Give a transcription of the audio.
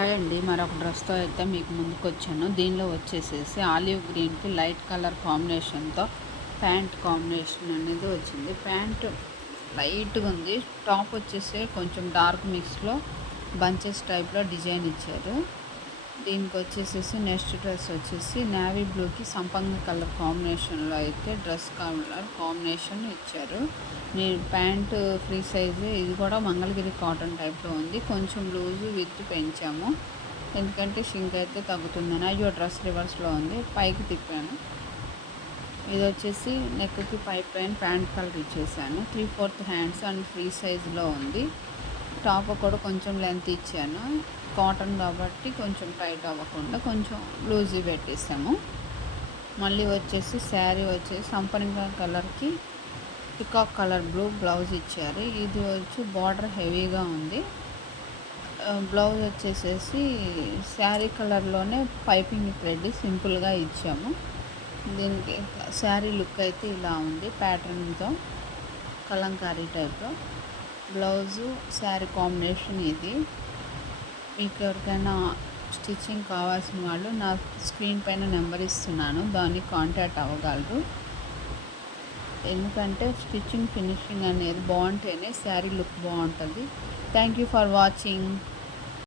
Hi అండి. మరొక డ్రెస్‌తో అయితే మీకు ముందుకొచ్చాను. దీనిలో వచ్చేసేసి ఆలివ్ గ్రీన్‌కి లైట్ కలర్ కాంబినేషన్‌తో ప్యాంట్ కాంబినేషన్ అనేది వచ్చింది. ప్యాంట్ లైట్‌గా ఉంది. టాప్ వచ్చేసి కొంచెం డార్క్ మిక్స్‌లో బంచెస్ టైప్‌లో డిజైన్ ఇచ్చారు. దీనికి వచ్చేసేసి నెక్స్ట్ డ్రెస్ వచ్చేసి నేవీ బ్లూకి సంపంగి కలర్ కాంబినేషన్లో అయితే డ్రెస్ కలర్ కాంబినేషన్ ఇచ్చారు. నేను ప్యాంటు ఫ్రీ సైజు, ఇది కూడా మంగళగిరి కాటన్ టైప్లో ఉంది. కొంచెం లూజు విత్ పెంచాము, ఎందుకంటే షింక్ అయితే తగ్గుతుందని. అయ్యో, డ్రెస్ రివర్స్లో ఉంది, పైకి తిప్పాను. ఇది వచ్చేసి నెక్కి పైన ప్యాంట్ కలర్ ఇచ్చేసాను. 3/4 హ్యాండ్స్ అండ్ ఫ్రీ సైజులో ఉంది. టాప్ కూడా కొంచెం లెంత్ ఇచ్చాను, కాటన్ కాబట్టి కొంచెం టైట్ అవ్వకుండా కొంచెం లూజీ పెట్టేసాము. మళ్ళీ వచ్చేసి శారీ వచ్చేసి సంపంగి కలర్కి పికాక్ కలర్ బ్లూ బ్లౌజ్ ఇచ్చారు. ఇది వచ్చి బార్డర్ హెవీగా ఉంది. బ్లౌజ్ వచ్చేసేసి శారీ కలర్లోనే పైపింగ్ థ్రెడ్ సింపుల్గా ఇచ్చాము. దీనికి శారీ లుక్ అయితే ఇలా ఉంది, ప్యాటర్న్తో కలంకారీ టైప్లో. బ్లౌజు శారీ కాంబినేషన్ ఇది. మీకు ఎవరికైనా స్టిచ్చింగ్ కావాల్సిన వాళ్ళు నా స్క్రీన్ పైన నెంబర్ ఇస్తున్నాను, దాన్ని కాంటాక్ట్ అవ్వగలరు. ఎందుకంటే స్టిచ్చింగ్ ఫినిషింగ్ అనేది బాగుంటేనే శారీ లుక్ బాగుంటుంది. Thank you for watching.